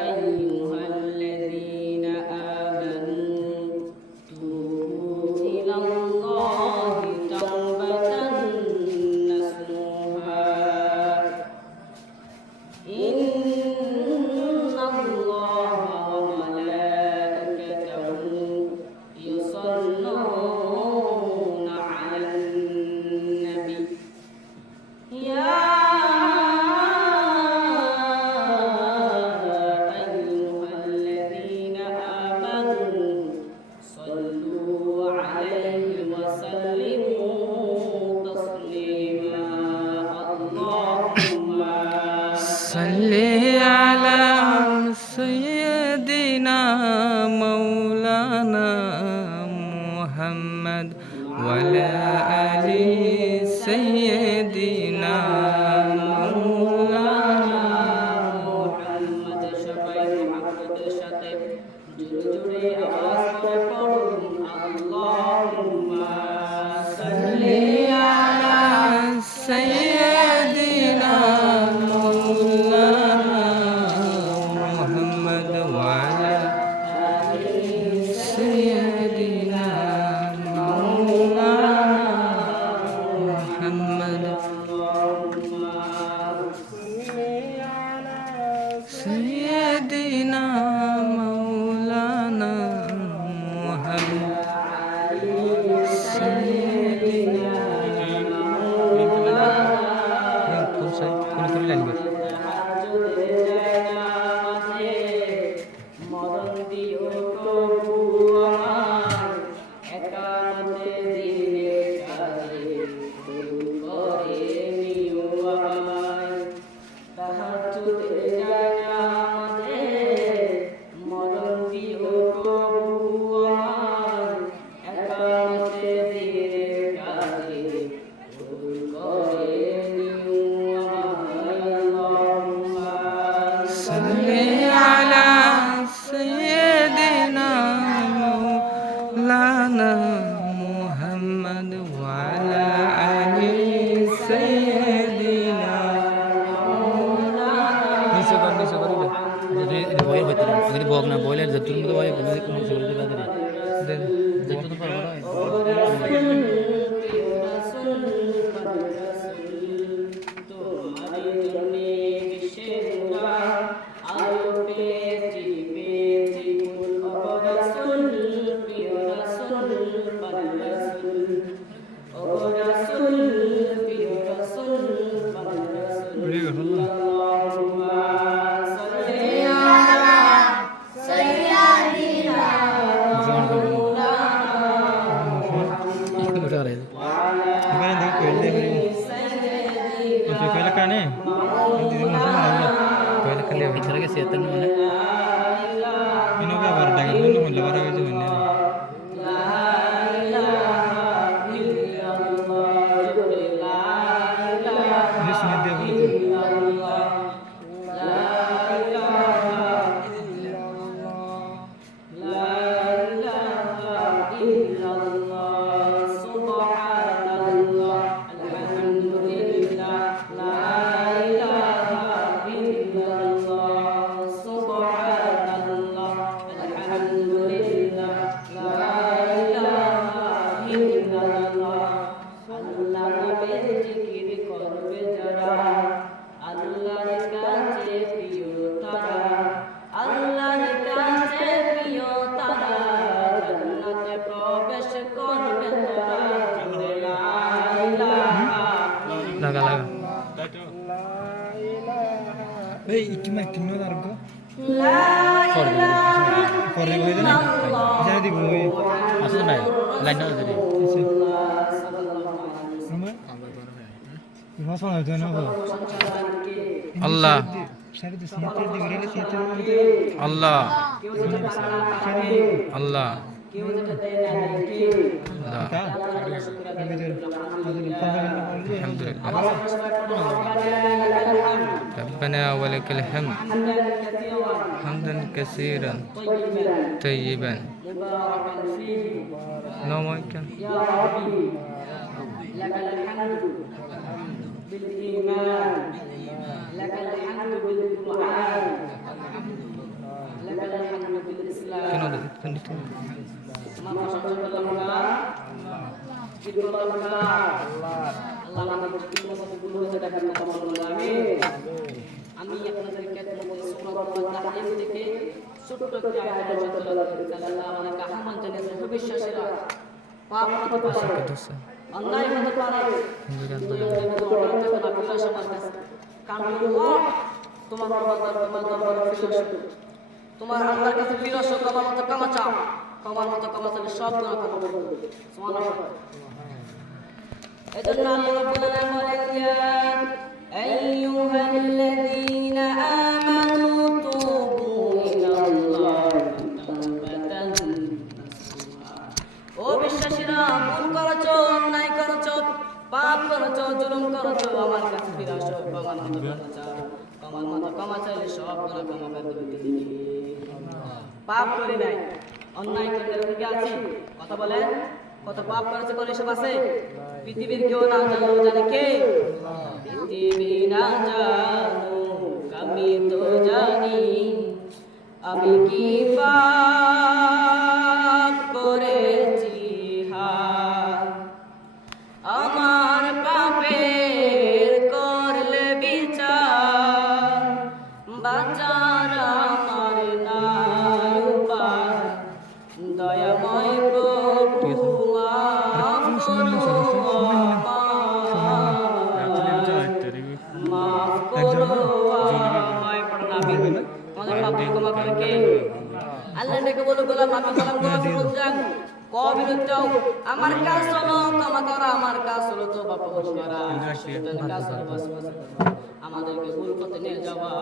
أيها الذين آمنوا توبوا إلى الله توبة نصوحا إن الله وملائكته يصلون على النبي يا أيها الذين آمنوا صلوا عليه وسلموا تسليما اللهم صل على سيدنا مولانا محمد وعلى آل سيدنا مولانا محمد সবাই মুহাম্মদের সাথে জোরে জোরে আওয়াজ করে পড়ুন আল্লাহুম্মা সাল্লি আলা سيدنا مولانا محمد وعلى آل سيدنا مولانا محمد سيدنا مولانا محمد سيدنا মরণ দিও প্রভু আমার একান্তে দিলে কাজে শুরু করে নিও আমায় তাহাজ্জুদে যায় আমাদের মরণ দিও প্রভু আমার একান্তে দিলে কাজে শুরু করে নিও আমায় আল্লাহুম্মা صل على سيدنا مولانا محمد وعلى آل سيدنا যদি বক না বইলে যতুর মতো বই কোনো সুবিধা পাবে না যত পারবো না Bicara kesehatan mana? Ini apa baru dengan dulu mulai baru itu ini. Ini semua dia boleh. Laga. Hey, ikima dargo. Korre boy na. Jane di boy. Asal na. Line na diri. Allah. Allah. Allah. الحمد لله ربنا ولك الحمد حمدا كثيرا طيبا نومك يا ربي لك الحمد بالإيمان তোমার প্রশংসা করলাম কার? কি করলাম কার? আল্লাহ আমাদের কি মতো ভুল হয়েছে দেখার মতো বললাম আমি আপনাদেরকে তোমাদের সূরা তাহরিম থেকে ছোট্ট একটা আয়াত তেলাওয়াত করি। আল্লাহ আমাদেরকে আহ্বান জানিয়েছেন হে বিশ্বাসীরা, পাপ করতে পারে, অন্যায় হতে পারে, কিন্তু তোমার দরবারে ফিরে আসো, তোমার আল্লাহর কাছে ফিরে আসো, তোমার মতো ক্ষমা চাও, তোমার মতো ক্ষমা চাইলে সব গুনাহ ক্ষমা করে দেবে। সুবহানাল্লাহ। এজন্য আল্লাহ রাব্বুল আলামিন বলেন ইয়া আইয়ুহাল্লাযীনা আমানু তুবু ইলাল্লাহি তাওবাতান নাসুহা। ও বিশ্বাসীরা, ভুল করেছো, অন্যায় করেছো, পাপ করেছো, জুলুম করেছো, আমার কাছে ফিরে আসো, ক্ষমার মতো ক্ষমা চাও, ক্ষমার মতো ক্ষমা চাইলে সব গুনাহ ক্ষমা করে দেবে তিনি। পাপ করি নাই, অন্যায় করতে কি আছি? কথা বলেন, কত পাপ করেছে কোন এসব আছে? পৃথিবীর কেউ না জানলেও জানে কে? পৃথিবী না জানুক আমি তো জানি, আমি কি পাপ করেছি হায়, আমার পাপের করলে বিচার, বাঁচার আমার নাই উপায়, দয়াময় প্রভু মাফ করো আমায়, পড়না আমিন। আমাদের পাপ ক্ষমা করে কে? আল্লাহ ডেকে বলে গোলাম আমি গোলাম গোলাম কবিরুদ্দাও, আমার কাজ হলো ক্ষমা করা, আমার কাজ হলো তওবা কবুল করা, শয়তানের কাজ হলো ওয়াসওয়াসা করা, আমাদেরকে ভুল পথে নিয়ে যাওয়া,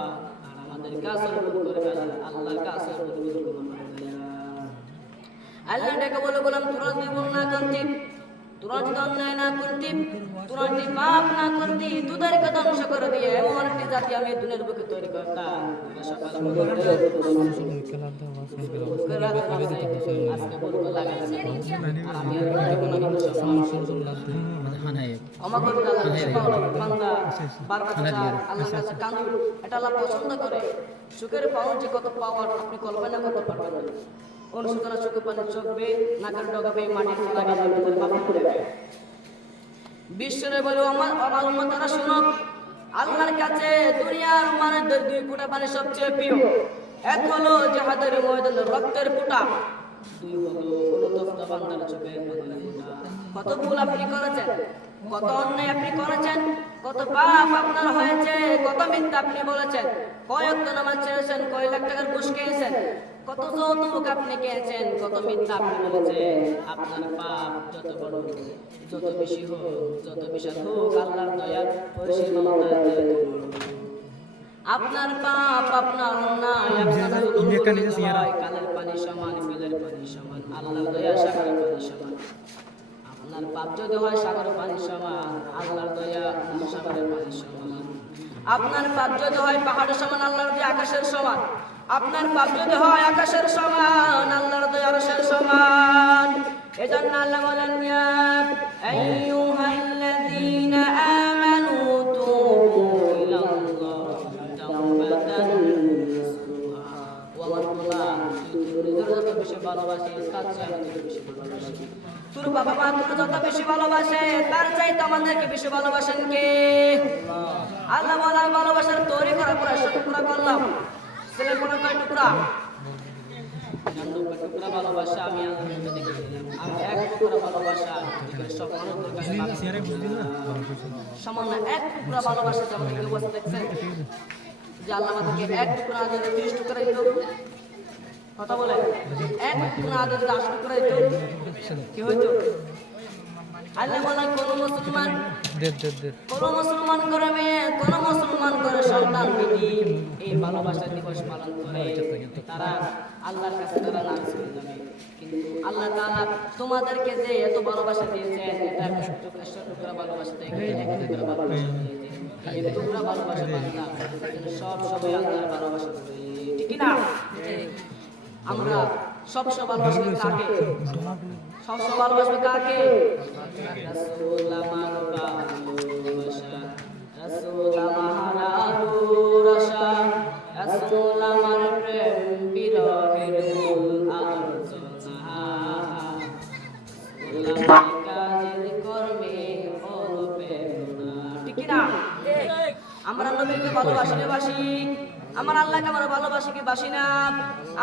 আর আমাদের কাজ হলো ভুল করে ফেলা, আল্লাহর কাজ হলো ভুল ক্ষমা করে দেয়া। আল্লাহ ডেকে বলে গোলাম তোরা যদি ভুল না করতি, তোরা যদি অন্যায় না করতি, তোরা যদি পাপ না করতি, তোদেরকে ধ্বংস করে দিয়ে এমন একটি জাতি আমি দুনিয়ার বুকে তৈরি করতাম। সকালে আজকে বলবো লাগাইছে আর আমি ক্ষমা করে বান্দা বারবার আল্লাহর কাছে কাঁদুন, এটা আল্লাহ পছন্দ করে। সুখের পাওয়ার যে কত পাওয়ার আপনি কল্পনা করতে পারবেন না। অনুসূচনা চোখে পানি চোখবে, নাকের ডগাবে, মাটির তলা গাছে ভিতরে মাথা করে দেয়। বিশ্বরে বলে আমার উম্মতরা শুনো, আল্লাহর কাছে দুনিয়ার মানুষদের দুই ফোঁটা পানি সবচেয়ে প্রিয়। এক হলো জিহাদের ময়দানে রক্তের ফোঁটা, দুই হলো অনুতপ্ত বান্দার চোখের পানির ফোঁটা। কত ভুল আপনি করেছেন, কত অন্যায় আপনি করেছেন, কত পাপ আপনার হয়েছে, কত মিথ্যা আপনি বলেছেন, কয় ওয়াক্ত নামাজ ছেড়েছেন, কয় লাখ টাকার ঘুষ খেয়েছেন, কত যৌতুক আপনি খেয়েছেন, কত মিথ্যা আপনি বলেছেন। আপনার পাপ যত বড়, যত বেশি হোক, যত বিশাল হোক, আল্লাহর দয়া পরিসীম আপনার পাপ, আপনার অন্যায়, আপনার জুলুম কালের পানি সমান, বিলের পানি সমান, আল্লাহর দয়া সাগরের পানি সমান। আপনার পাপ যদি হয় সাগরের পানি সমান, আল্লাহর দয়া সাগরের পানি সমান। আপনার পাপ যদি হয় পাহাড়ের সমান, আল্লাহর দয়া আকাশের সমান। আপনার পাপ যদি হয় আকাশের সমান, আল্লাহর দয়া আরশের সমান। এজন্য আল্লাহ বলেন ইয়া আইয়ুহাল্লাযীনা আমানু তুবু ইলাল্লাহি তাওবাতান নাসুহা। ও আমার গোলাম, তুই যত বেশি ভালোবাসিস তার চেয়ে আমি তোকে বেশি ভালোবাসি। তোর বাবা মা তোকে যত বেশি ভালোবাসে তার চাইতে আমাদেরকে বেশি ভালোবাসেন কে? আল্লাহ বলা ভালোবাসার তৈরি করা প্রায় 100 টুকরা করলাম। ছেলের কোনো কয় টুকরা? 90 টুকরা ভালোবাসা আমি আল্লাহর কাছে দেখেছিলাম। আমি 1 টুকরা ভালোবাসা সব মানুষদের কাছে সামান্য 1 টুকরা ভালোবাসা যেমন কেউ বসে দেখছেন যে আল্লাহ আমাদেরকে 1 টুকরা আগে 30 টুকরা দিত। কথা বলে 1 টুকরা আগে 10 টুকরা দিত কি হইতো? আল্লাহ বলেন কোন মুসলমান করে মেয়ে, কোন মুসলমান করে সন্তান যদি এই ভালোবাসা দিবস পালন করে তারা আল্লাহর কাছে তারা নাজ হয়ে যাবে। কিন্তু আল্লাহ তাআলা তোমাদেরকে যে এত ভালোবাসা দিয়েছেন, এটা 1 টুকরা ভালোবাসা থেকে 1 টুকরা ভালোবাসা দিয়েছেন। এই টুকরা ভালোবাসা বান্দা সব সময় আল্লাহর ভালোবাসা করে, ঠিক না? আমরা সব ভালোবাসবে কাকে? সব ভালোবাসবে কাকে? রাসূল আমার ভালোবাসা, রাসূল আমার আদর আশা, রাসূল আমার প্রেম বিরহের মূল আলোচনা। আমরা নবীকে ভালোবাসি না বাসি? আমার আল্লাহকে আমরা ভালোবাসি কি বাসি না?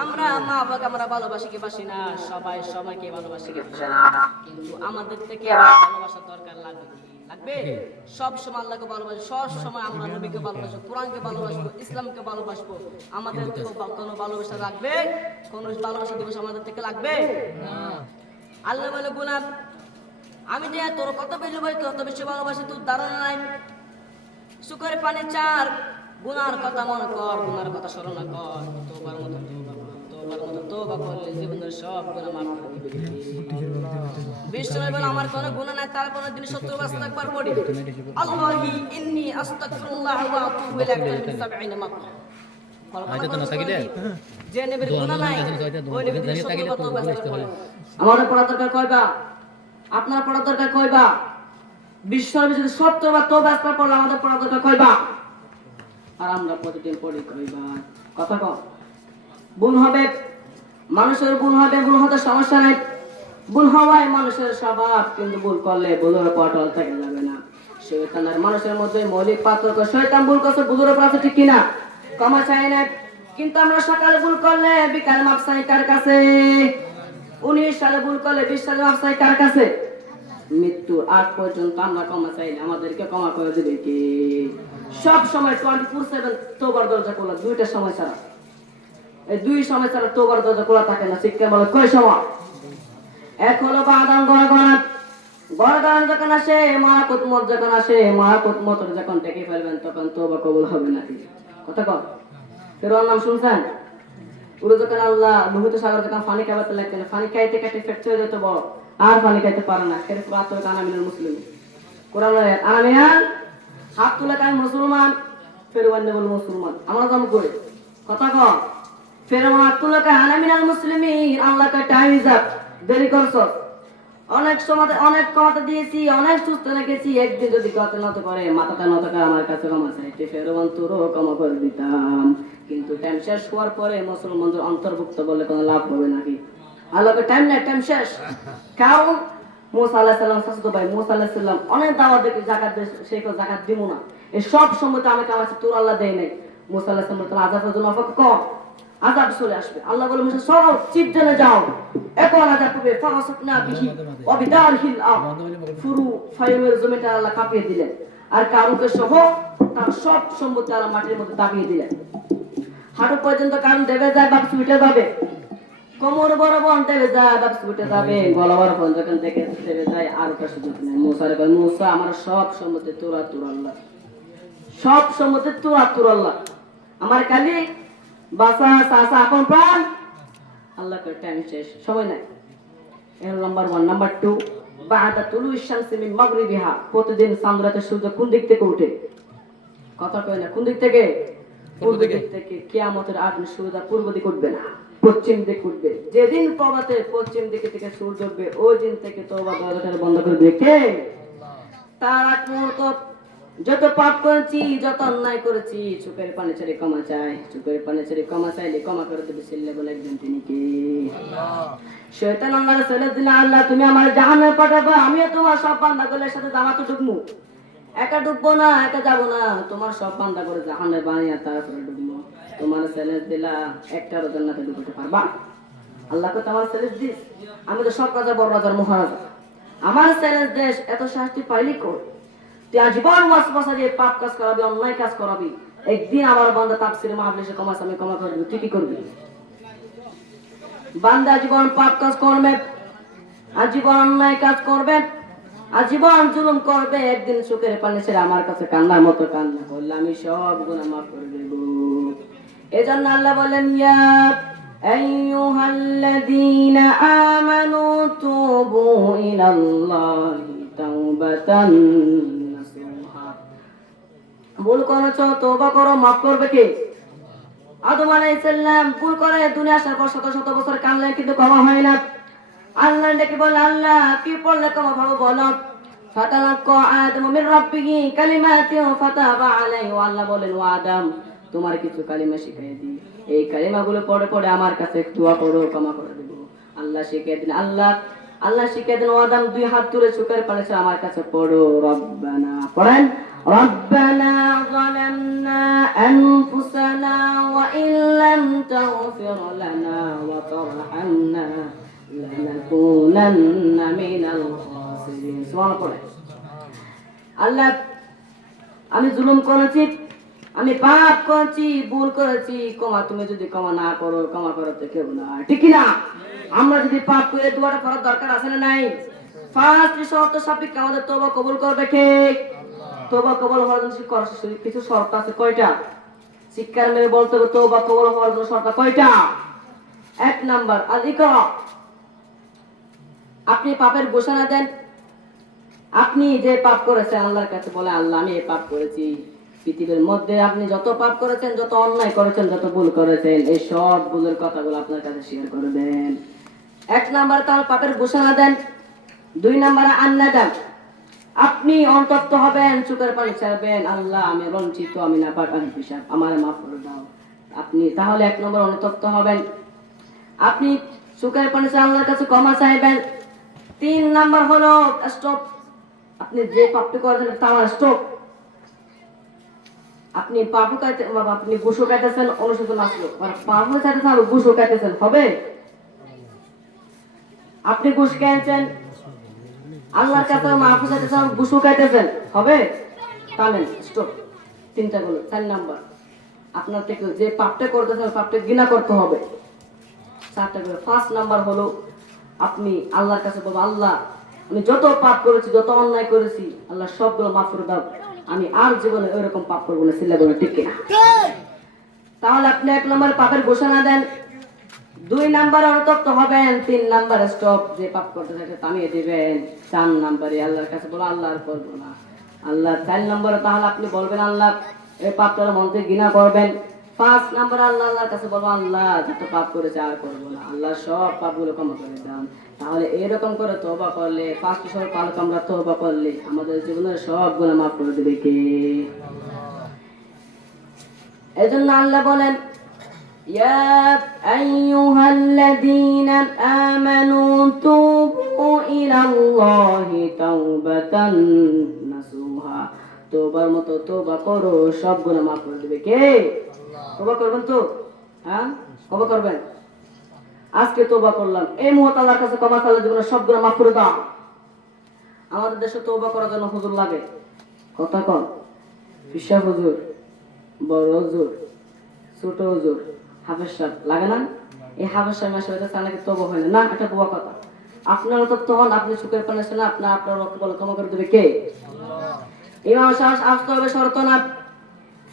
আমরা মা বাবাকে আমরা ভালোবাসি কি বাসি না? সবাই সবাইকে ভালোবাসি কি বাসি না? কিন্তু আমাদের থেকে আবার ভালোবাসার দরকার লাগবে কি? লাগবে? সব সময় আল্লাহকে ভালোবাসি, সব সময় আমরা নবীকে ভালোবাসবো, কোরআনকে ভালোবাসবো, ইসলামকে ভালোবাসবো। আমাদের তো কোনো ভালোবাসা লাগবে? কোনো ভালোবাসা দিবস আমাদের থেকে লাগবে না। আল্লাহ বলে গোলাম, আমি যে তোর কত বেশি ভাই তত বেশি ভালোবাসি তোর ধারণা নাই। সুখের পানি চার, গুনার কথা মনে কর, গুনার কথা স্মরণ কর, তোবার মতো তোবা করলে জীবনের সব গুনাহ মাফ করে দিবে। বিষ্ণু বলে আমার কোনো গুনাহ নাই, তারপরে দিন 70 বার ইস্তিগফার পড়ি। আল্লাহি ইন্নী আস্তাগফিরুল্লাহ ওয়া আতুবু ইলাইহি 70 মাররা। আইতা তো না থাকিলে যে নবীর গুনাহ নাই ওই নবীর জানি থাকিলে তো বুঝতে হয়। আমাদের পড়া দরকার কয়বা? আপনার পড়া দরকার কয়বা? বিশ্বনবী যদি 70 বার তওবা ইস্তিগফার পড়লে আমাদের পড়া দরকার কয়বা? আর আমরা প্রতিদিন পড়ি কয়বা? কথা কও। ভুল হবে, মানুষের ভুল হবে, ভুল হতে সমস্যা নাই। ভুল হওয়াই মানুষের স্বভাব, কিন্তু ভুল করলে ভুলের উপর অটল থেকে যাবে না। শয়তানের মানুষের মধ্যে মৌলিক পার্থক্য, শয়তান ভুল করছে ভুলের উপর আছে, ঠিক কিনা? ক্ষমা চাই না, কিন্তু আমরা সকালে ভুল করলে বিকাল মাপ চাই কার কাছে? 19 সালে ভুল করলে 20 সালে মাপ চাই কার কাছে? মৃত্যুর আগ পর্যন্ত আমরা ক্ষমা চাইলে আমাদেরকে ক্ষমা করে দেবে কে? সব সময় 24/7 তওবার দরজা খোলা, দুইটা সময় ছাড়া। এই দুই সময় ছাড়া তওবার দরজা খোলা থাকে না। শিক্ষা বলে কয় সময়? এক হলো বাদাম গড়গড়ান যখন আসে, মারাকুত মত যখন আসে, মারাকুত মত যখন ডেকে ফেলবেন তখন তওবা কবুল হবে না। কথা কও। ফেরআউন নাম শুনছেন? পুরো যখন আল্লাহ লোহিত সাগর যখন পানি খাওয়াতে লাগতেন, পানি খাইতে খাইতে পেট চলে যেত বড়, আর পানি খাইতে পারে না। এর রাত হলো আনামিনুল মুসলিম। কোরআন আয়াত আনামিনাল হাত তুলে কান মুসলমান, ফেরআউন বল মুসলমান। আমরা জাম কই কথা কও। ফেরআউন হাত তুলে কান আনামিনাল মুসলিমিন, আল্লাহ কা টাইম হিসাব দেরি করছো। অনেক সময় অনেক কথা দিয়েছি, অনেক সুস্থ রেখেছি, একদিন যদি কথা নত করে মাথাটা নত করে আমার কাছে ক্ষমা চাইতে, ফেরআউন তোরও ক্ষমা করে দিতাম। কিন্তু টাইম শেষ হওয়ার পরে মুসলমানদের অন্তর্ভুক্ত বলে কোনো লাভ হবে নাকি? আল্লাহকে টাইম নাই, টাইম শেষ। কারণ মুসা আলাইহিস সালাম শাসিত ভাই মুসা আলাইহিস সালাম অনেক দাওয়াত দিয়ে যাকাত সেই যাকাত দিব না, এই সব সময়তে আমাকে আমার তোর আল্লাহ দেয় নাই। মুসা আলাইহিস সালাম তো আযাবের জন্য অপেক্ষা কর, আযাব চলে আসবে। আল্লাহ বলে মুসা সরো, চিপজনে যাও, এখন আযাব হবে। ফাসাকনা বিহি ওয়া বিদারহিল আরদ, ফুরু ফায়মের জমিটা আল্লাহ কাঁপিয়ে দিলেন, আর কারুকে সহ তার সব সম্পত্তি আল্লাহ মাটির মধ্যে দাবিয়ে দিলেন। হাঁটু পর্যন্ত কারণ দেবে যায়, বাপ ছুটে যাবে, কোমর বরাবর দেবে যায়, বাপ ছুটে যাবে, গলা বরাবর যখন থেকে দেবে যায়, আর কার সুযোগ নেই। মুসা রে বলে মুসা আমার সব সম্পত্তি তোরা তোর আল্লাহ, সব সম্পত্তি তোরা তোর আল্লাহ, আমার খালি বাসা সাসা আপন প্রাণ আল্লাহকে টাইম শেষ, সময় নাই। এর নাম্বার 1। নাম্বার 2, বাদা তুলুশ শামসি মিন মাগরিবিহা, প্রতিদিন চাঁদরাতে সূর্য কোন দিক থেকে ওঠে? কথা কয় না, কোন দিক থেকে? পূর্ব দিক থেকে। কিয়ামতের আগ সূর্য পূর্ব দিকে উঠবে না, পশ্চিম দিকে উঠবে। যেদিন প্রভাতে পশ্চিম দিকে থেকে সূর্য উঠবে, ওই দিন থেকে তওবা দরজা বন্ধ করে দেবে কে? তার আগ মুহূর্ত যত পাপ করেছি, যত অন্যায় করেছি, চোখের পানি ছেড়ে ক্ষমা চাই, চোখের পানি ছেড়ে ক্ষমা চাইলে ক্ষমা করে দেবে। ছেলে বলে একজন, তিনি কে? শয়তান আল্লাহর ছেলে দিলে, আল্লাহ তুমি আমার জাহান্নামে পাঠাবো, আমিও তোমার সব বান্দাগুলোর সাথে জামাতে ঢুকবো। একা ঢুকবো না, একা যাবো না, তোমার সব বান্দা করে জাহান্নামে বানিয়ে তারপরে ঢুকবো। তোমার ছেলে দিলা, একটারও জান্নাতে ঢুকতে পারবা? আল্লাহকে তো আমার ছেলে দিস, আমি তো সব রাজা বড় রাজার মহারাজা, আমার ছেলে দেশ, এত শাস্তি পাইলি কই? তুই আজীবন ওয়াসওয়াসা দিয়ে পাপ কাজ করাবি, অন্যায় কাজ করাবি, একদিন আমার বান্দা তাফসীরে মাহফিলে ক্ষমা আমি ক্ষমা করে দিবি, তুই কি করবি? বান্দা আজীবন পাপ কাজ করবে, আজীবন অন্যায় কাজ করবে, আজীবন জুলুম করবে, একদিন চোখের পানি ছেড়ে আমার কাছে কান্নার মতো কান্না করলে আমি সব গুনাহ মাফ করে দেব। এজন্য আল্লাহ বলেন, ইয়া আইয়ুহাল্লাযীনা আমানু তুবু ইলাল্লাহি তাওবাতান নাসুহা। ভুল করেছো, তওবা করো, মাফ করবে কে? আদম আলাইহিস সালাম ভুল করে দুনিয়া আসার পর শত শত বছর কানলেন, কিন্তু ক্ষমা হয় না। আল্লাহ ডেকে বলে, আল্লাহ কি পড়লে ক্ষমা পাবো বলো? ফাতালাক্কা আদম মির রাব্বিহি কালিমাতিন ফাতাবা আলাইহি। আল্লাহ বলেন, ও আদম তোমার কিছু কালিমা শিখিয়ে দিই, এই কালিমাগুলো পড়ে পড়ে আমার কাছে দোয়া করো, ক্ষমা করে দেব। আল্লাহ শিখিয়ে দিন, আল্লাহ শিখিয়ে দিন। ও আদম 2 হাত তুলে চোখের পানি ছেড়ে আমার কাছে পড়ো, রব্বানা পড়েন, ربنا ظلمنا أنفسنا وإن لم تغفر لنا وترحمنا لنكونن من الخاسرين سبحان الله আল্লাহ আমি জুলুম করেছি আমি পাপ করেছি ভুল করেছি ক্ষমা তুমি যদি ক্ষমা না করো ক্ষমা করতে কেউ না ঠিক না আমরা যদি পাপ করে দোয়াটা করার দরকার আছে না নাই ফার্স্ট শর্ত সাপেক্ষে আমাদের তওবা কবুল করবে কে তওবা কবুল হওয়ার জন্য কিছু শর্ত আছে কয়টা শিক্ষার মেয়ে বলতে হবে তওবা কবুল হওয়ার জন্য শর্ত কয়টা এক নাম্বার আল ইকরা আপনি পাপের ঘোষণা দেন আপনি যে পাপ করেছেন আল্লাহর কাছে বলে আল্লাহ আমি এই পাপ করেছি পৃথিবীর মধ্যে আপনি যত পাপ করেছেন যত অন্যায় করেছেন যত ভুল করেছেন এই সব ভুলের কথাগুলো আপনার কাছে শেয়ার করবেন এক নাম্বার তার পাপের ঘোষণা দেন দুই নাম্বার আন্নাদাম আপনি অনুতপ্ত হবেন চোখের পানি ছাড়বেন আল্লাহ আমি বঞ্চিত আমি না পারি হিসাব আমার মাফ করে দাও আপনি তাহলে এক নম্বর অনুতপ্ত হবেন আপনি চোখের পানি ছাড়া আল্লাহর কাছে ক্ষমা চাইবেন তিন নাম্বার হলো স্টপ আপনি যে পাপটি করেছেন তার স্টপ আপনি পাপও খাইতে আপনি ঘুষও খাইতেছেন অনুশোচন আসলো পাপও খাইতেছেন আর ঘুষও খাইতেছেন হবে আপনি ঘুষ খাইছেন আল্লাহর কাছে মাফ চাইতেছেন ঘুষও খাইতেছেন হবে টানেন স্টপ তিনটা গুলো চার নাম্বার আপনার থেকে যে পাপটা করতেছেন পাপটা ঘৃণা করতে হবে চারটা করে ফার্স্ট নাম্বার হলো আপনি আল্লাহর কাছে বলবো আল্লাহ আমি যত পাপ করেছি যত অন্যায় করেছি আল্লাহ সবগুলো মাফ করে দাও আমি আর জীবনে ওইরকম পাপ করবো না সিল্লা বলে ঠিক কিনা তাহলে আপনি এক নম্বর পাপের ঘোষণা দেন দুই নাম্বার অনুতপ্ত হবেন তিন নাম্বার স্টপ যে পাপ করতে থাকে থামিয়ে দিবেন চার নাম্বারে আল্লাহর কাছে বলো আল্লাহ আর করবো না আল্লাহ চার নম্বরে তাহলে আপনি বলবেন আল্লাহ এই পাপটার মধ্যে ঘৃণা করবেন পাঁচ নাম্বার আল্লাহর কাছে বলবো আল্লাহ যত পাপ করেছে আর করবো না আল্লাহ সব পাপগুলো ক্ষমা করে দেন তাহলে এরকম করে তওবা করলে পাঁচটি সব পালক আমরা তওবা করলে আমাদের জীবনের সব গুনাহ মাফ করে দেবে কে এজন্য আল্লাহ বলেন ইয়া আইয়ুহাল্লাযীনা আমানু তুবু ইলাল্লাহি তাওবাতান নাসুহা তওবার মতো তওবা করো সব গুনাহ মাফ করে দেবে কে তওবা করবেন তো হ্যাঁ কবে করবেন আজকে তওবা করলাম এই মুহূর্তে আল্লাহর কাছে ক্ষমা চাইলে জীবনের সব গুনাহ মাফ করে দাও আমাদের দেশে তওবা করার জন্য হুজুর লাগে কথা কন ফিশা হুজুর বড় হুজুর ছোট হুজুর হাফেজ সাহেব লাগে না এই হাফেজ সাহেব মাসে হয়তো নাকি তওবা হয় না এটা বুয়া কথা আপনারা তো তখন আপনি সুখের পানে না আপনার রক্ত বলে ক্ষমা করে দেবে কে ইমাম সাহেব আসতে হবে শর্ত না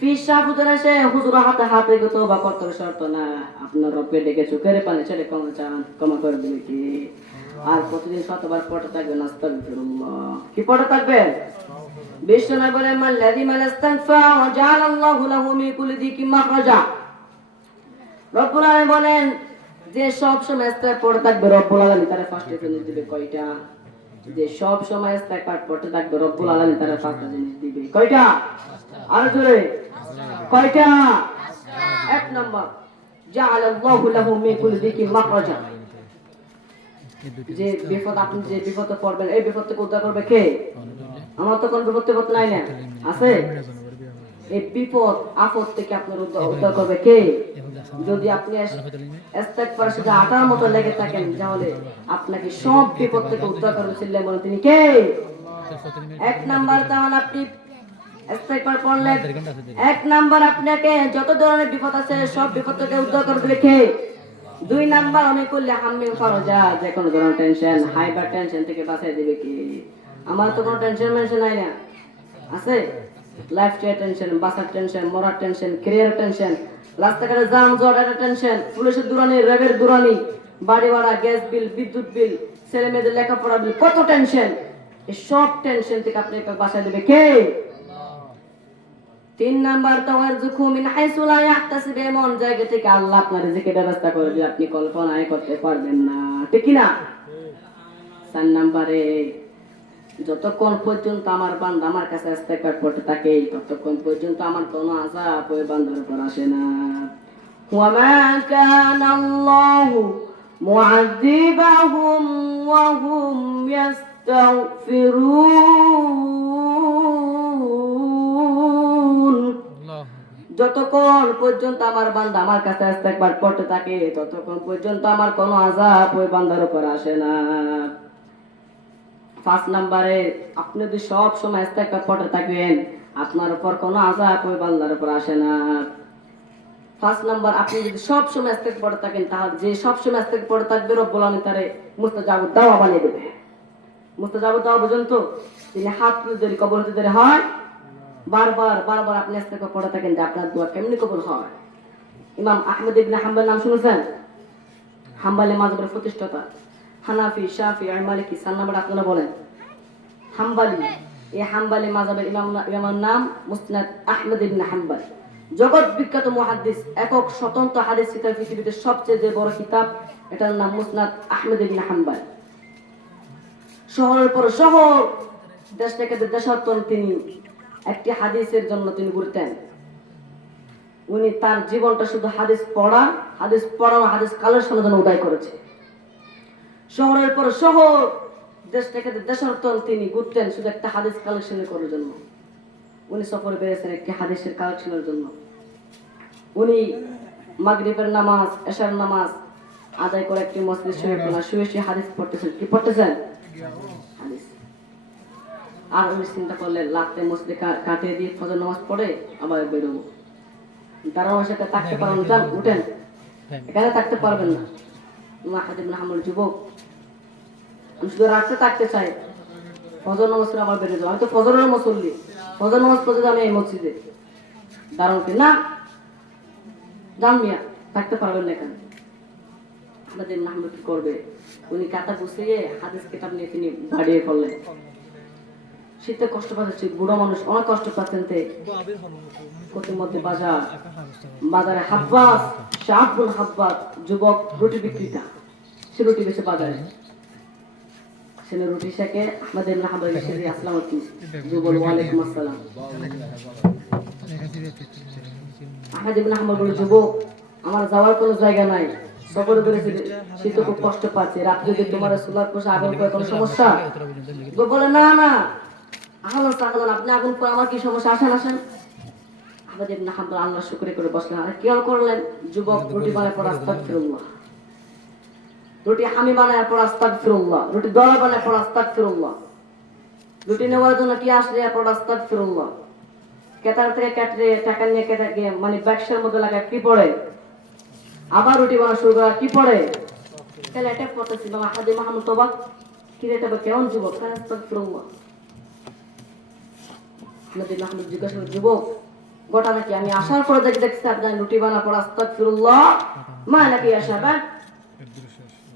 ফিশা হুজুর এসে হুজুর হাতে হাতে তওবা করতে হবে শর্ত না আপনার রব্বে ডেকে চোখের পানি ছেড়ে ক্ষমা করে দেবে কি আর প্রতিদিন শতবার পড়তে থাকবেন আস্তাগফিরুল্লাহ কি পড়তে থাকবেন বিষ্ণু বলে মাল্লাযী মালাস্তাগফা ওয়া জাআলাল্লাহু লাহু মিন কুল্লি দিকিন মাখরাজা রব্বুল আলামিন বলেন যে সব সময় ইস্তেগফার পড়তে থাকবে রব্বুল আলামিন তার ফার্স্টে জিনিস দিবে কয়টা যে সব সময় ইস্তেগফার পড়তে থাকবে রব্বুল আলামিন তার ফার্স্টে জিনিস দিবে কয়টা আর জোরে কয়টা এক নাম্বার জাআলাল্লাহু লাহু মিন কুল্লি দিকিন মাখরাজা যে বিপদ আপনি যে বিপদে পড়বেন এই বিপদ থেকে উদ্ধার করবে কে আমার তো কোন বিপদ নাই না আছে এই বিপদ আপদ থেকে আপনার উদ্ধার করবে কে যদি আপনি ইস্তেগফারের সাথে আটার মতো লেগে থাকেন তাহলে আপনাকে সব বিপদ থেকে উদ্ধার করবে সিল্লাহ বলেন তিনি কে এক নাম্বার তাহলে আপনি ইস্তেগফার পড়লেন এক নাম্বার আপনাকে যত ধরনের বিপদ আছে সব বিপদ থেকে উদ্ধার করে দেবে কে দুই নাম্বার আমি করলে হাম্মিম ফারজা যে কোনো ধরনের টেনশন হাইপার টেনশন থেকে বাঁচিয়ে দিবে কি আমার তো কোনো টেনশন নাই না আছে লাইফ টেনশন বাসার টেনশন মরার টেনশন ক্যারিয়ার টেনশন রাস্তাঘাটে জাম জট একটা টেনশন পুলিশের দুরানি র্যাবের দুরানি বাড়ি ভাড়া গ্যাস বিল বিদ্যুৎ বিল ছেলে মেয়েদের লেখাপড়া বিল কত টেনশন এই সব টেনশন থেকে আপনি বাঁচিয়ে দিবে কে তিন নাম্বার তাওয়ারযুকু মিন হাইসু লা ইয়াহতাসিব এমন জায়গা থেকে আল্লাহ আপনার রিজিকের ব্যবস্থা করে দিবে আপনি কল্পনাই করতে পারবেন না ঠিক কি না চার নাম্বারে যতক্ষণ পর্যন্ত আমার বান্দা আমার কাছে ইস্তেগফার করতে থাকে ততক্ষণ পর্যন্ত আমার কোনো আযাব ওই বান্দার উপর আসে না ওয়া মা কানা আল্লাহু মুআযিবাহুম ওয়া হুম ইস্তাগফিরুন যতক্ষণ পর্যন্ত আমার বান্দা আমার কাছে ইস্তেগফার পড়তে থাকে ততক্ষণ পর্যন্ত আমার কোনো আযাব ওই বান্দার উপর আসে না। 5 নম্বরে আপনি যদি সব সময় ইস্তেগফার পড়তে থাকেন আপনার উপর কোনো আযাব ওই বান্দার উপর আসে না। 5 নম্বর, আপনি যদি সব সময় ইস্তেগফার পড়তে থাকেন তাহলে যে সব সময় ইস্তেগফার পড়তে থাকবে রব্বুল আলামিন তারে মুস্তাজাবুদ দাওয়া বানিয়ে দেবে। মুস্তাজাবুদ দাওয়া বুঝুন তো, তিনি হাত তুলে ধরে কবর হতে ধরে হয় বারবার বারবার আপনি ইস্তেগফার পড়তে থাকেন যে আপনার দোয়া কেমনি কবুল হয়। ইমাম আহমদ ইবনে হাম্বল নাম শুনেছেন? হাম্বলি মাযহাবের প্রতিষ্ঠাতা, হানাফি, শাফিঈ, মালিকি, সান নাম্বার আপনারা বলেন। হাম্বলি, এই হাম্বলি মাযহাবের ইমামের নাম মুসনাদ আহমদ ইবনে হাম্বল। জগৎ বিখ্যাত মুহাদ্দিস, একক স্বতন্ত্র হাদিস কিতাব পৃথিবীতে সবচেয়ে যে বড় কিতাব, এটার নাম মুসনাদ আহমদ ইবনে হাম্বল। শহরের পর শহর, দেশ থেকে দেশান্তর তিনি একটি হাদিসের জন্য তিনি ঘুরতেন। উনি তার জীবনটা শুধু হাদিস পড়া, হাদিস পড়ানো, হাদিস কালেকশনের জন্য উদয় করেছে। শহরের পর শহর, দেশ থেকে দেশান্তর তিনি ঘুরতেন শুধু একটা হাদিস কালেকশন করার জন্য। উনি সফরে বেরিয়েছেন একটি হাদিসের কালেকশনের জন্য। উনি মাগরিবের নামাজ, এশার নামাজ আদায় করে একটি মসজিদ শুয়ে হাদিস পড়তেছেন। কি পড়তেছেন? হাদিস। আর উনি চিন্তা করলেন রাতে মসজিদে কাটিয়ে দিয়ে ফজর নামাজ পড়ে আবার বেরোবো। দাঁড়ানোর সাথে থাকতে পারবেন, যান উঠেন, এখানে থাকতে পারবেন না। আহমদ ইবনে হাম্বল যুবক, আমি শুধু রাতে থাকতে চাই, ফজর নামাজ পড়ে আবার বেরিয়ে যাবো। আমি তো ফজরের মুসল্লি, ফজর নামাজ পড়তে আমি এই মসজিদে দাঁড়ানো না, যান মিয়া, থাকতে পারবেন না এখানে। আহমদ ইবনে হাম্বল কি করবে? উনি কাতা গুছিয়ে হাদিস কিতাব নিয়ে তিনি বাড়িয়ে পড়লেন। শীতে কষ্ট পাচ্ছে, বুড়ো মানুষ অনেক কষ্ট পাচ্ছেন। মধ্যে বাজারে হাব্বাস, শাহুল হাব্বাস যুবক রুটি বিক্রেতা, সে রুটি বেচে বাজারে। সে রুটি শেখে আহমদ ইবনে হাম্বল এসে দিয়ে আসসালামু আলাইকুম, যুবক ওয়ালাইকুম আসসালাম। আহমদ ইবনে হাম্বল বলে, যুবক আমার যাওয়ার কোনো জায়গা নাই, সফরে বেরিয়েছি, শীতে খুব কষ্ট পাচ্ছি, রাত্রে যদি তোমার সোলার পোষা আগুন করে কোনো সমস্যা? বলে না না, আহলান সাহলান, আপনি আগুন করে আমার কি সমস্যা, আসেন আসেন। আহমদ ইবনে হাম্বল আল্লাহর শুকরিয়া করে বসলেন। আর কি করলেন? যুবক রুটি বানায় পড়া আস্তাগফিরুল্লাহ, রুটি হামি বানায় পড়া আস্তাগফিরুল্লাহ, রুটি দলা বানায় পড়া আস্তাগফিরুল্লাহ, রুটি নেওয়ার জন্য কি আসলে পড়া আস্তাগফিরুল্লাহ। কেতার থেকে কেটে টাকা নিয়ে কেটে মানে ব্যাগসের মধ্যে লাগায় কি পড়ে, আবার রুটি বানা শুরু করা কি পড়ে, তাহলে এটা পড়তেছি বাবা আহমদ ইবনে হাম্বল তোবা কি রে, তবে কেমন যুবক? আস্তাগফিরুল্লাহ। আহমদ ইবনে হাম্বল জিজ্ঞাসা করে, যুবক ঘটনা কি? আমি আসার পরে দেখছি আপনি রুটি বানা পড়া আস্তাগফিরুল্লাহ মা নাকি আসাবেন?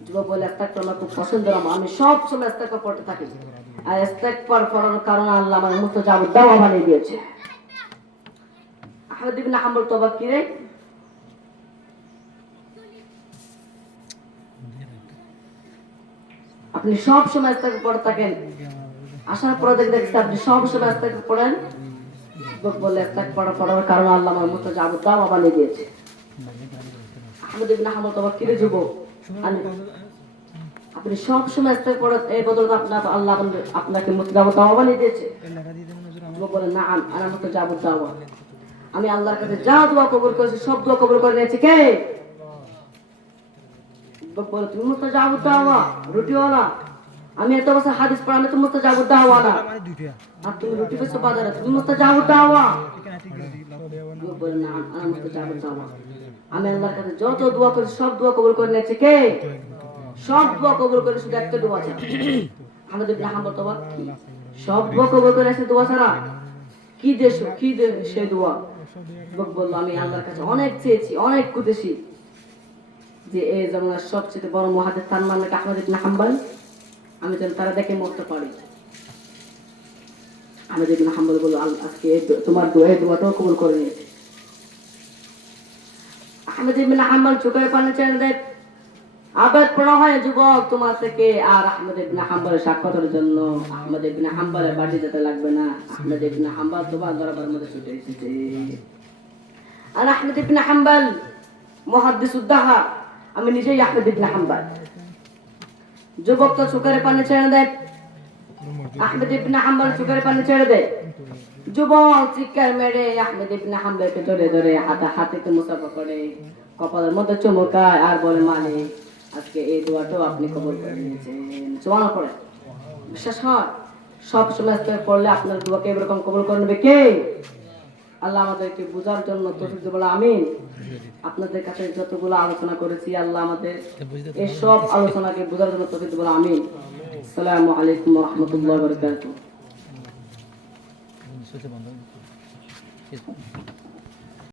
যুবক বলে, আস্তাগফিরুল্লাহ খুব পছন্দ আমার, আমি সব সময় ইস্তেগফার পড়তে থাকি, আর ইস্তেগফার পড়ার কারণে আল্লাহ আমার মুস্তাজাবুদ দাওয়া বানিয়ে দিয়েছে। আহমদ ইবনে হাম্বল তোবা কি রে? আপনি সব সময় ইস্তেগফার পড়তে থাকেন, আসার পরে দেখছি আপনি সব সময় ইস্তেগফার পড়েন। বলে ইস্তেগফার পড়ার কারণে আল্লাহ আমার মুস্তাজাবুদ দাওয়া বানিয়ে দিয়েছে। আহমদ ইবনে হাম্বল তোবা কি রে যুবক, আপনি সব সময় ইস্তেগফার পড়েন, এই বদলে আল্লাহ আপনাকে মুস্তাজাবুদ দাওয়া বানিয়ে দিয়েছে? বলে না, আনা মুস্তাজাবুদ দাওয়া, আমি আল্লাহর কাছে যা দোয়া কবুল করেছি সব দোয়া কবুল করে নিয়েছি। কে? বলে, তুমি মুস্তাজাবুদ দাওয়া রুটিওয়ালা, আমি এত বছর হাদিস পড়া, আমি তো মুস্তাজাবুদ দাওয়া না, আর তুমি রুটি বেচো বাজারে, তুমি মুস্তাজাবুদ দাওয়া? বলে না, আনা মুস্তাজাবুদ দাওয়া, আমি আল্লাহর কাছে যত দোয়া করেছি সব দোয়া কবুল করে নিয়েছি। কে? সব দোয়া কবুল করে শুধু একটা দোয়া ছাড়া। আহমদ ইবনে হাম্বল তোবা সব দোয়া কবুল করে আছে, দোয়া ছাড়া কি দেশ কি সে দোয়া? বললো, আমি আল্লাহর কাছে অনেক চেয়েছি, অনেক কুদেছি, যে এই জামানার সবচেয়ে বড় মুহাদ্দিস তার নাম আহমদ ইবনে হাম্বল, আমি যেন তারা দেখে মরতে পারি। আহমদ ইবনে হাম্বল বলল, আজকে তোমার দোয়া তো কবুল করে নিয়েছে। আহমদ ইবনে হাম্বল চোখের পানি ছেড়ে দেয়, আবাদ পড়া হয় যুবক তোমার থেকে আর আহমদ ইবনে হাম্বলের সাক্ষাতের জন্য আহমদ ইবনে হাম্বলের বাড়ি যেতে লাগবে না। আহমদ ইবনে হাম্বল তোমার দরবারের মধ্যে ছুটে এসেছে। আর আহমদ ইবনে হাম্বল মুহাদ্দিসুদ দাহা, আমি নিজেই আহমদ ইবনে হাম্বল। যুবক তো চোখের পানি ছেড়ে দেয়, আহমদ ইবনে হাম্বল চোখের পানি ছেড়ে দেয়, যুবক চিৎকার মেরে আহমেদ ইবনে হাম্বলকে ধরে ধরে হাতে মুসাফা করে, কপালের মধ্যে চুমুকায় আর বলে, মালিক আজকে এই দোয়াটাও আপনি কবুল করে নিয়েছেন। সুবহানাল্লাহ পড়ে। বিশ্বাস হয় সব সময় পড়লে আপনার দোয়াকে এরকম কবুল করে নেবে কে? আল্লাহ আমাদেরকে বোঝার জন্য তৌফিক দিন, বলে আমিন। আপনাদের কাছে যতগুলো আলোচনা করেছি আল্লাহ আমাদের এই সব আলোচনাকে বোঝার জন্য তৌফিক দিন, বলে আমিন। আসসালামু আলাইকুম ওয়া রাহমাতুল্লাহি ওয়া বারাকাতুহু।